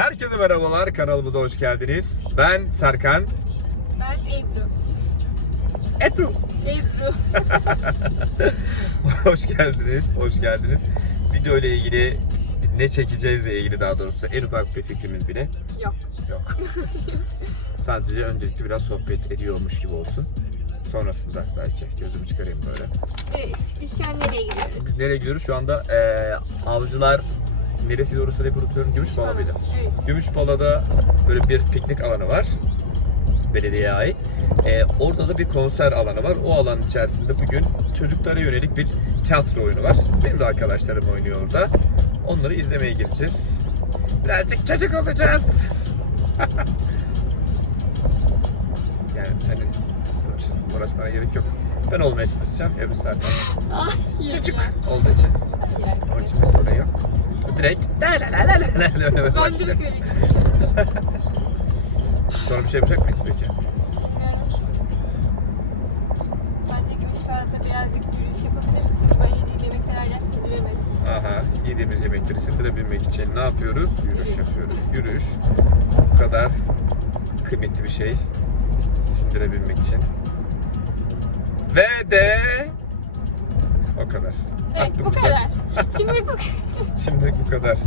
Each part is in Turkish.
Herkese merhabalar, kanalımıza hoş geldiniz. Ben Serkan. Ben Ebru. Ebru. Ebru. hoş geldiniz, hoş geldiniz. Video ile ilgili ne çekeceğizle ilgili daha doğrusu en ufak bir fikrimiz bile Yok. yok. Sadece öncelikle biraz sohbet ediyormuş gibi olsun. Sonrasında belki gözümü çıkarayım böyle. Evet. Biz şu an nereye gidiyoruz? Biz nereye gidiyoruz? Şu anda eee avcılar neresi doğru hep unutuyorum. Gümüşpala mıydı? Evet. Gümüşpala'da böyle bir piknik alanı var. Belediyeye ait. Ee, orada da bir konser alanı var. O alanın içerisinde bugün çocuklara yönelik bir tiyatro oyunu var. Benim de arkadaşlarım oynuyor orada. Onları izlemeye gideceğiz. Birazcık çocuk olacağız. yani senin uğraşmana gerek yok. Ben olmaya çalışacağım. Ebru zaten Ay çocuk olduğu için. Onun için bir sorun yok. Direkt la la la la la la la Ben başlayacak. direkt öyle. Sonra bir şey yapacak mıyız peki? Bence Gümüşpala'da birazcık yürüyüş yapabiliriz. Çünkü ben yediğim yemekleri hala sindiremedim. Aha, yediğimiz yemekleri sindirebilmek için ne yapıyoruz? Yürüyüş yapıyoruz. Yürüyüş bu kadar kıymetli bir şey sindirebilmek için. Ve de o kadar. Evet Attım bu kadar. Şimdi bu kadar. Şimdi bu kadar.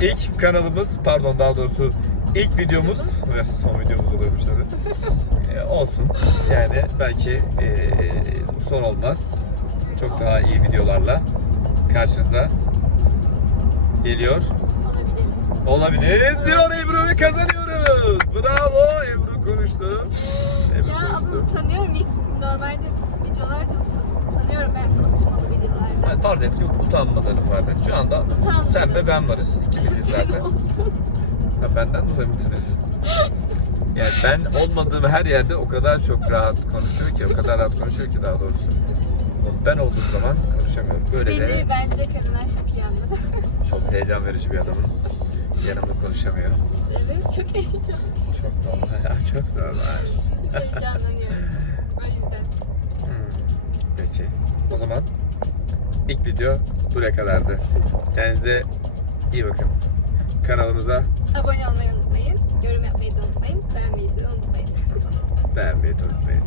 ilk kanalımız, pardon daha doğrusu ilk videomuz ve son videomuz oluyormuş tabii. Ee, olsun. Yani belki ee, son olmaz. Çok daha iyi videolarla karşınıza geliyor. Olabiliriz. Olabilir diyor Ebru ve kazanıyoruz. Bravo Ebru konuştu. Ebru Ya ama utanıyorum. İlk normalde videolarda utan- utanıyorum ben konuşmalı videolarda. Yani farz et ki utanmadığını farz et. Şu anda Utanmadım. sen ve ben varız. İkimiziz zaten. Ha, benden dolayı utanıyorsun? Yani ben olmadığım her yerde o kadar çok rahat konuşuyor ki, o kadar rahat konuşuyor ki daha doğrusu. Ben olduğum zaman konuşamıyorum. Böyle de Beni bence kadınlar çok iyi anladı. çok heyecan verici bir adamım. Yanımda konuşamıyor. evet çok heyecan. Çok normal ya, çok normal. Heyecanlanıyorum. O yüzden. Hmm, Peki. O zaman ilk video buraya kadardı. Kendinize iyi bakın. Kanalımıza Abone olmayı unutmayın. Yorum yapmayı da unutmayın. Beğenmeyi de unutmayın. beğenmeyi de unutmayın.